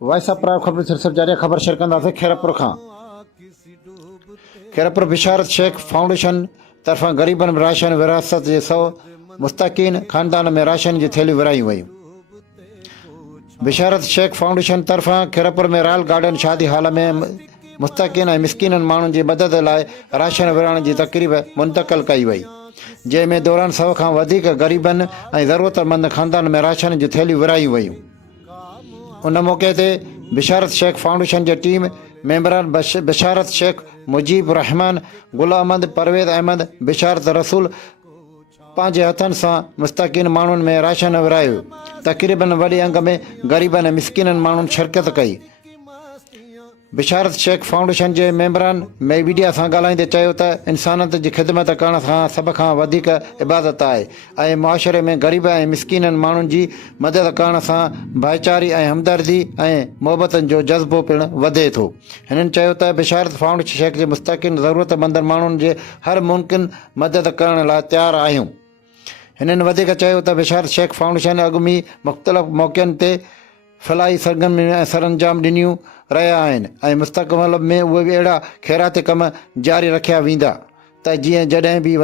Voice of private खबर सिलसिले जारी खबर शेयर कंदासीं खैरपुर खां। खैरपुर बिशारत शेख फाउंडेशन तरफ़ां ग़रीबनि में राशन विरासत जे 100 मुस्तकीन ख़ानदान में राशन जी थैलियूं विरायूं वयूं। बिशारत शेख फाउंडेशन तरफ़ां खैरपुर में रॉयल गार्डन शादी हाल में मुस्तकीन ऐं मिसकीननि माण्हुनि जी मदद लाइ राशन विराइण जी तक़रीब मुंतक़िल कई वई, जंहिंमें दौरान 100 खां वधीक ग़रीबनि ऐं ज़रूरतमंद ख़ानदान में राशन जी थैलियूं विरायूं वयूं। उन मौक़े ते बिशारत शेख फाउंडेशन जे टीम मेंबरान बिशारत शेख मुजीब रहमान, गुल अहमद, परवेज़ अहमद, बिशारत रसूल पंहिंजे हथनि सां मुस्तकीन माण्हुनि में राशन विरायो। तक़रीबन वॾे अंग में ग़रीबनि ऐं मिसकीननि माण्हुनि शिरकत कई। बिशारत शेख फाउंडेशन जे मेंबरान मीडिया सां ॻाल्हाईंदे चयो त इंसानियत जी ख़िदमत करण खां सभ खां वधीक इबादत आहे ऐं मुआशरे में ग़रीब ऐं मिसकीननि माण्हुनि जी मदद करण सां भाईचारी ऐं हमदर्दी ऐं मुहबतनि जो जज़्बो पिणु वधे थो। हिननि चयो त बिशारत फाउंडेशन शेख जे मुस्तकीन ज़रूरतमंद माण्हुनि जे हर मुमकिन मदद करण लाइ तयारु आहियूं। हिननि वधीक चयो त बिशारत शेख फाउंडेशन अॻुमी मुख़्तलिफ़ मौक़नि ते फलाही सरगर्मियूं ऐं सरअंजाम ॾिनियूं रहिया आहिनि ऐं मुस्तक़बिल में उहे बि अहिड़ा ख़ैराती कम जारी रखिया वेंदा त जीअं जॾहिं बि